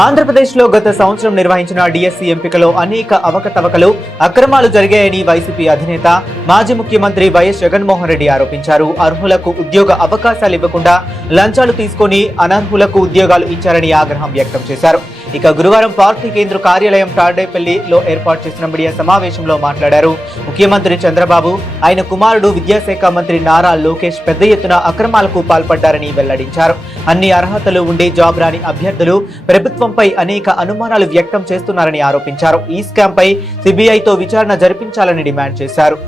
ఆంధ్రప్రదేశ్లో గత సంవత్సరం నిర్వహించిన డిఎస్సి ఎంపికలో అనేక అవకతవకలు, అక్రమాలు జరిగాయని వైసీపీ అధినేత మాజీ ముఖ్యమంత్రి వైఎస్ జగన్మోహన్ రెడ్డి ఆరోపించారు. అర్హులకు ఉద్యోగ అవకాశాలు ఇవ్వకుండా లంచాలు తీసుకుని అనర్హులకు ఉద్యోగాలు ఇచ్చారని ఆగ్రహం వ్యక్తం చేశారు. ఇక గురువారం పార్టీ కేంద్ర కార్యాలయం తాడేపల్లిలో ఏర్పాటు చేసిన మీడియా సమావేశంలో మాట్లాడారు. ముఖ్యమంత్రి చంద్రబాబు, ఆయన కుమారుడు విద్యాశాఖ మంత్రి నారా లోకేష్ పెద్ద ఎత్తున అక్రమాలకు పాల్పడ్డారని వెల్లడించారు. అన్ని అర్హతలు ఉండి జాబ్ రాని అభ్యర్థులు ప్రభుత్వంపై అనేక అనుమానాలు వ్యక్తం చేస్తున్నారని ఆరోపించారు. ఈ స్కామ్ పై సిబిఐతో విచారణ జరిపించాలని డిమాండ్ చేశారు.